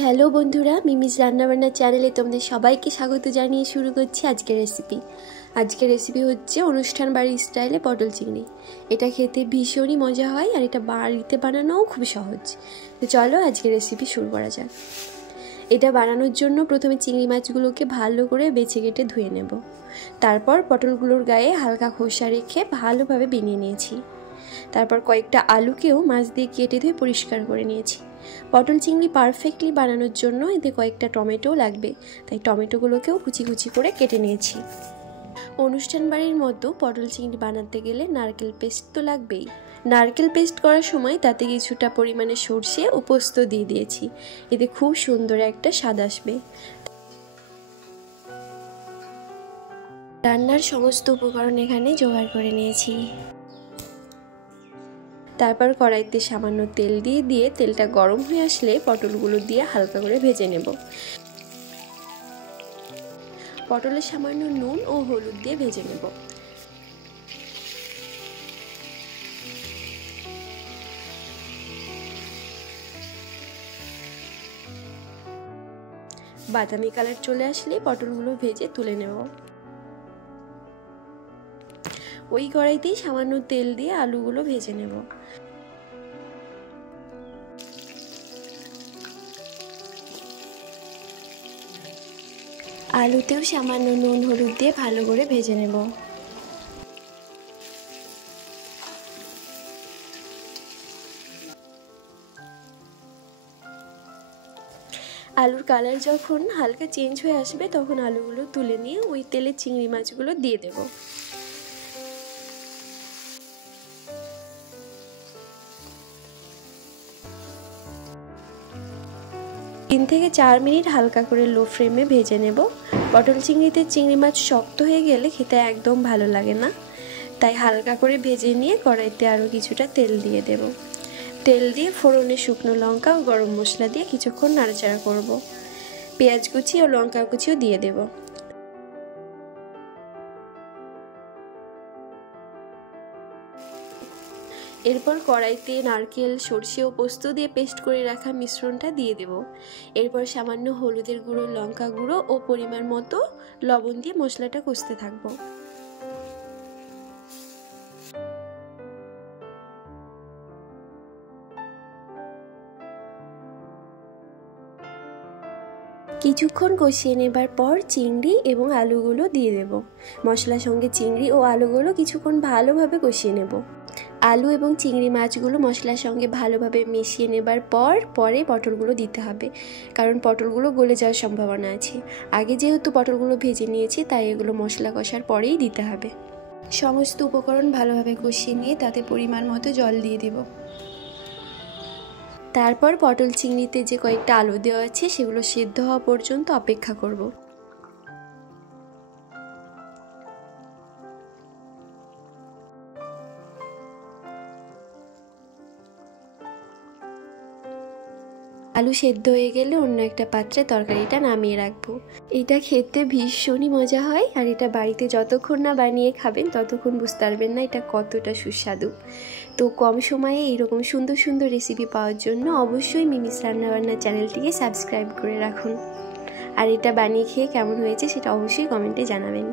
Hello বন্ধুরা, Mimi's রান্নাবান্না চ্যানেলে তোমাদের সবাইকে স্বাগত জানিয়ে শুরু করছি আজকের রেসিপি। আজকের রেসিপি হচ্ছে অনুষ্ঠান বাড়ির স্টাইলে পটল চিংড়ি। এটা খেতে ভীষণই মজা হয় আর এটা বাড়িতে বানানোও খুব সহজ। তো চলো আজকের রেসিপি শুরু করা যাক। এটা বানানোর জন্য প্রথমে চিংড়ি মাছগুলোকে ভালো করে বেছে কেটে ধুয়ে নেব। তারপর পটলগুলোর গায়ে হালকা খোসা রেখে ভালোভাবে বেনিয়ে নিয়েছি। তারপর কয়েকটা আলুকেও মাছ দিয়ে কেটে ধুয়ে পরিষ্কার করে নিয়েছি। পটল চিংড়ি পারফেক্টলি বানানোর জন্য এতে কয়েকটা টমেটো লাগবে, তাই টমেটোগুলোকেও কুচি কুচি করে কেটে নিয়েছি। অনুষ্ঠান বাড়ির মতো পটল চিংড়ি বানাতে গেলে নারকেল পেস্ট তো লাগবেই। নারকেল পেস্ট করার সময় তাতে কিছুটা পরিমাণে সর্ষে ও পোস্ত দিয়ে দিয়েছি, এতে খুব সুন্দর একটা স্বাদ আসবে। রান্নার সমস্ত উপকরণ এখানে জোগাড় করে নিয়েছি। তারপর কড়াইতে সামান্য তেল দিয়ে তেলটা গরম হয়ে আসলে পটলগুলো দিয়ে হালকা করে ভেজে নেব। পটলে সামান্য নুন ও হলুদ দিয়ে ভেজে নেব। বাদামি কালার চলে আসলে পটলগুলো ভেজে তুলে নেব। ওই কড়াইতেই সামান্য তেল দিয়ে আলুগুলো ভেজে নেব। আলুতেও সামান্য নুন হলুদ দিয়ে ভালো করে ভেজে নেব। আলুর কালার যখন হালকা চেঞ্জ হয়ে আসবে তখন আলুগুলো তুলে নিয়ে ওই তেলে চিংড়ি মাছগুলো দিয়ে দেব। 3 থেকে 4 মিনিট হালকা করে লো ফ্লেমে ভেজে নেব। পটল চিংড়িতে চিংড়ি মাছ শক্ত হয়ে গেলে খেতে একদম ভালো লাগে না, তাই হালকা করে ভেজে নিয়ে কড়াইতে আরও কিছুটা তেল দিয়ে দেব। তেল দিয়ে ফোড়নে শুকনো লঙ্কা ও গরম মশলা দিয়ে কিছুক্ষণ নাড়াচাড়া করব। পেঁয়াজ কুচি ও লঙ্কা কুচিও দিয়ে দেব। এরপর কড়াইতে নারকেল, সরষে ও পোস্ত দিয়ে পেস্ট করে রাখা মিশ্রণটা দিয়ে দেব। এরপর সামান্য হলুদের গুঁড়ো, লঙ্কা গুঁড়ো ও পরিমাণ মতো লবণ দিয়ে মশলাটা কষতে থাকবো। কিছুক্ষণ কষিয়ে নেবার পর চিংড়ি এবং আলুগুলো দিয়ে দেব। মশলার সঙ্গে চিংড়ি ও আলুগুলো কিছুক্ষণ ভালোভাবে কষিয়ে নেব। আলু এবং চিংড়ি মাছগুলো মশলার সঙ্গে ভালোভাবে মিশিয়ে নেবার পরে পটলগুলো দিতে হবে, কারণ পটলগুলো গলে যাওয়ার সম্ভাবনা আছে। আগে যেহেতু পটলগুলো ভেজে নিয়েছি, তাই এগুলো মশলা কষার পরেই দিতে হবে। সমস্ত উপকরণ ভালোভাবে কষিয়ে নিয়ে তাতে পরিমাণ মতো জল দিয়ে দেব। তারপর পটল চিংড়িতে যে কয়েকটা আলু দেওয়া আছে সেগুলো সেদ্ধ হওয়া পর্যন্ত অপেক্ষা করব। আলু সেদ্ধ হয়ে গেলে অন্য একটা পাত্রে তরকারিটা নামিয়ে রাখবো। এটা খেতে ভীষণই মজা হয়, আর এটা বাড়িতে যতক্ষণ না বানিয়ে খাবেন ততক্ষণ বুঝতে পারবেন না এটা কতটা সুস্বাদু। তো কম সময়ে এইরকম সুন্দর সুন্দর রেসিপি পাওয়ার জন্য অবশ্যই মিমিস রান্নাবান্না চ্যানেলটিকে সাবস্ক্রাইব করে রাখুন। আর এটা বানিয়ে খেয়ে কেমন হয়েছে সেটা অবশ্যই কমেন্টে জানাবেন।